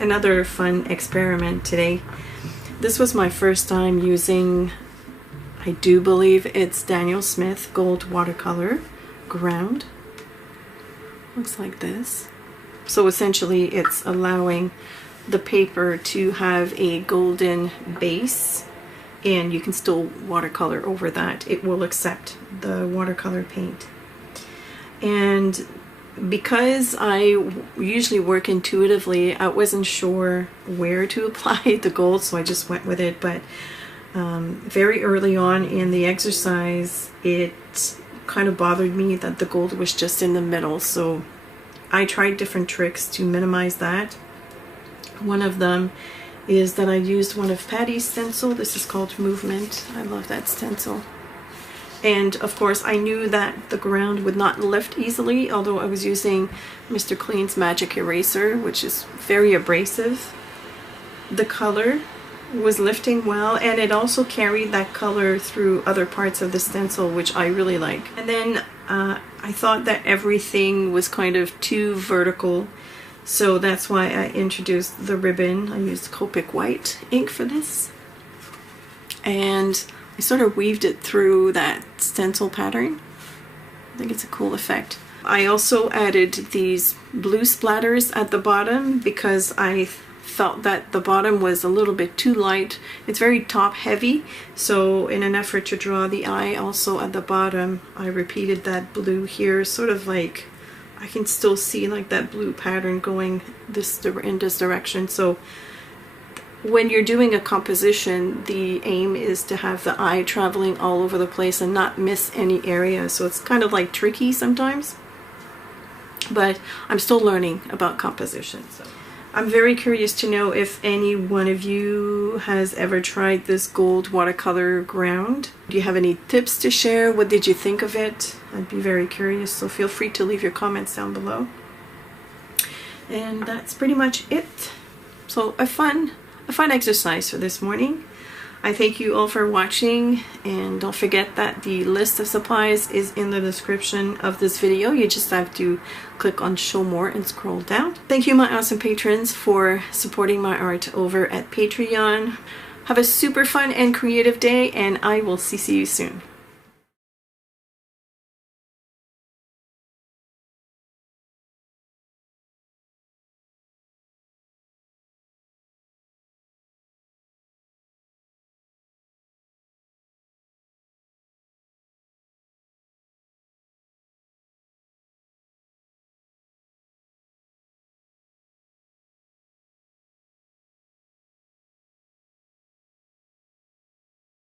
another fun experiment today. This was my first time using, I do believe it's Daniel Smith Gold Watercolor Ground. Looks like this. So essentially it's allowing the paper to have a golden base, and you can still watercolor over that. It will accept the watercolor paint. And because I usually work intuitively, I wasn't sure where to apply the gold, so I just went with it. But very early on in the exercise, it kind of bothered me that the gold was just in the middle, so I tried different tricks to minimize that. One of them is that I used one of Patty's stencil. This is called Movement. I love that stencil. And of course I knew that the ground would not lift easily, although I was using Mr. Clean's Magic Eraser, which is very abrasive. The color was lifting well, and it also carried that color through other parts of the stencil, which I really like. And then I thought that everything was kind of too vertical, so that's why I introduced the ribbon. I used Copic white ink for this, and I sort of weaved it through that stencil pattern. I think it's a cool effect. I also added these blue splatters at the bottom because I felt that the bottom was a little bit too light. It's very top heavy, so in an effort to draw the eye also at the bottom, I repeated that blue here, sort of like I can still see like that blue pattern going in this direction. So when you're doing a composition, the aim is to have the eye traveling all over the place and not miss any area. So it's kind of like tricky sometimes, but I'm still learning about composition. So I'm very curious to know if any one of you has ever tried this gold watercolor ground. Do you have any tips to share? What did you think of it? I'd be very curious, so feel free to leave your comments down below. And that's pretty much it. So a fun exercise for this morning. I thank you all for watching, and don't forget that the list of supplies is in the description of this video. You just have to click on show more and scroll down. Thank you, my awesome patrons, for supporting my art over at Patreon. Have a super fun and creative day, and I will see you soon.